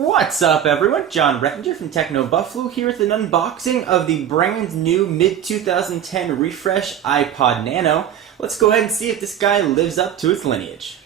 What's up, everyone? John Rettinger from Techno Buffalo here with an unboxing of the brand new mid-2010 refresh iPod Nano. Let's go ahead and see if this guy lives up to its lineage.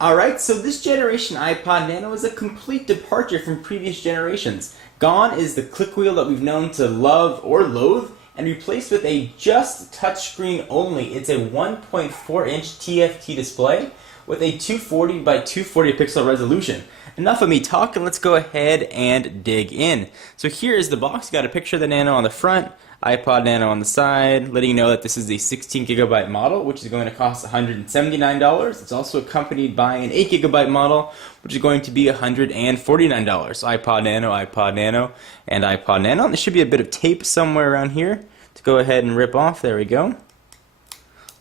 Alright, so this generation iPod Nano is a complete departure from previous generations. Gone is the click wheel that we've known to love or loathe, and replaced with a just touchscreen only. It's a 1.4-inch TFT display with a 240 by 240 pixel resolution. Enough of me talking, let's go ahead and dig in. So here is the box. Got a picture of the Nano on the front, iPod Nano on the side, letting you know that this is a 16 gigabyte model, which is going to cost $179. It's also accompanied by an 8 gigabyte model, which is going to be $149. iPod Nano, and iPod Nano. And there should be a bit of tape somewhere around here to go ahead and rip off. There we go.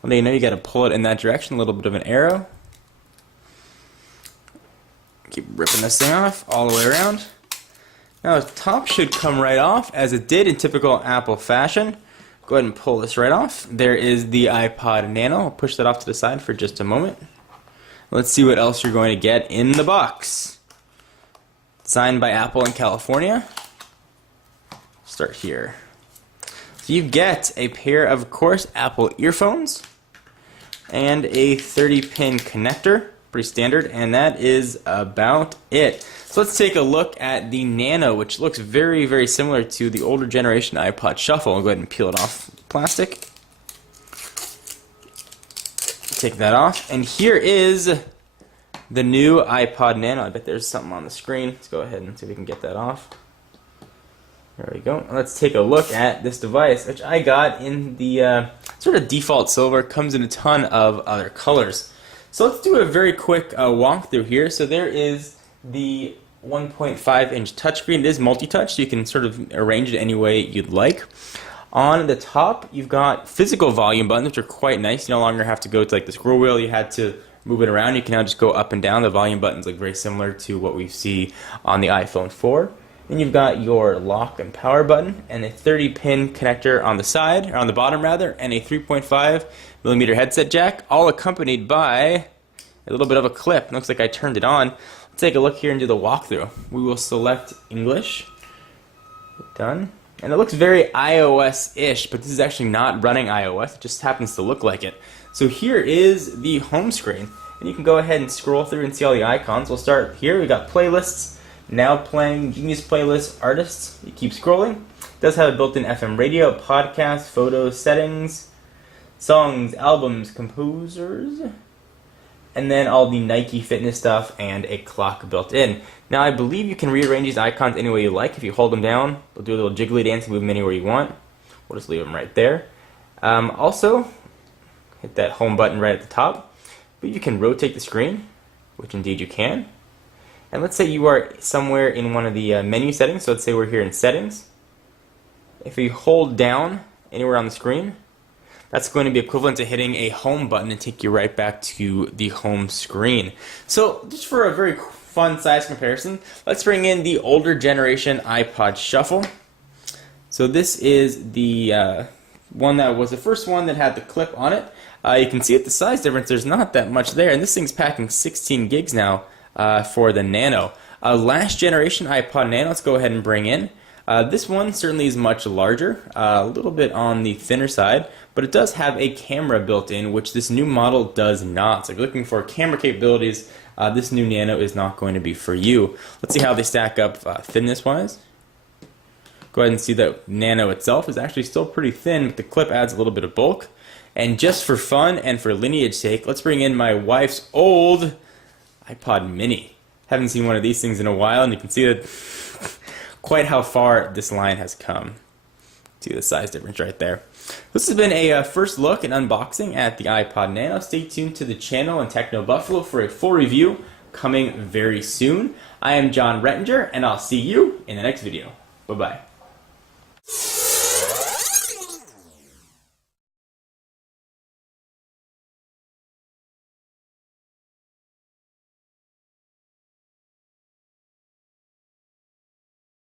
Well, you know you got to pull it in that direction, a little bit of an arrow. Keep ripping this thing off all the way around. Now the top should come right off, as it did in typical Apple fashion. Go ahead and pull this right off. There is the iPod Nano. I'll push that off to the side for just a moment. Let's see what else you're going to get in the box. Signed by Apple in California. Start here. So you get a pair of course, Apple earphones and a 30-pin connector. Pretty standard, and that is about it. So let's take a look at the Nano, which looks very, very similar to the older generation iPod Shuffle. I'll go ahead and peel it off the plastic. Take that off, and here is the new iPod Nano. I bet there's something on the screen. Let's go ahead and see if we can get that off. There we go. Let's take a look at this device, which I got in the sort of default silver. Comes in a ton of other colors. So let's do a very quick walkthrough here. So there is the 1.5-inch touchscreen. It is multi-touch, so you can sort of arrange it any way you'd like. On the top, you've got physical volume buttons, which are quite nice. You no longer have to go to like the scroll wheel. You had to move it around. You can now just go up and down. The volume buttons look very similar to what we see on the iPhone 4. Then you've got your lock and power button and a 30-pin connector on the side, or on the bottom rather, and a 3.5mm headset jack, all accompanied by a little bit of a clip. It looks like I turned it on. Let's take a look here and do the walkthrough. We will select English. Done. And it looks very iOS-ish, but this is actually not running iOS. It just happens to look like it. So here is the home screen, and you can go ahead and scroll through and see all the icons. We'll start here. We've got playlists. Now playing Genius Playlist Artists. You keep scrolling. It does have a built-in FM radio, podcast, photos, settings, songs, albums, composers, and then all the Nike fitness stuff and a clock built in. Now I believe you can rearrange these icons any way you like. If you hold them down, they'll do a little jiggly dance and move them anywhere you want. We'll just leave them right there. Also, hit that home button right at the top. But you can rotate the screen, which indeed you can. And let's say you are somewhere in one of the menu settings. So let's say we're here in settings. If you hold down anywhere on the screen, that's going to be equivalent to hitting a home button and take you right back to the home screen. So just for a very fun size comparison, let's bring in the older generation iPod Shuffle. So this is the one that was the first one that had the clip on it. You can see at the size difference, there's not that much there, and this thing's packing 16 gigs now. For the Nano. Last generation iPod Nano, let's go ahead and bring in. This one certainly is much larger, a little bit on the thinner side, but it does have a camera built in, which this new model does not. So if you're looking for camera capabilities, this new Nano is not going to be for you. Let's see how they stack up thinness-wise. Go ahead and see that Nano itself is actually still pretty thin, but the clip adds a little bit of bulk. And just for fun and for lineage sake, let's bring in my wife's old iPod Mini. Haven't seen one of these things in a while, and you can see that quite how far this line has come. See the size difference right there. This has been a first look and unboxing at the iPod Nano. Stay tuned to the channel and Techno Buffalo for a full review coming very soon. I am John Rettinger, and I'll see you in the next video. Bye-bye.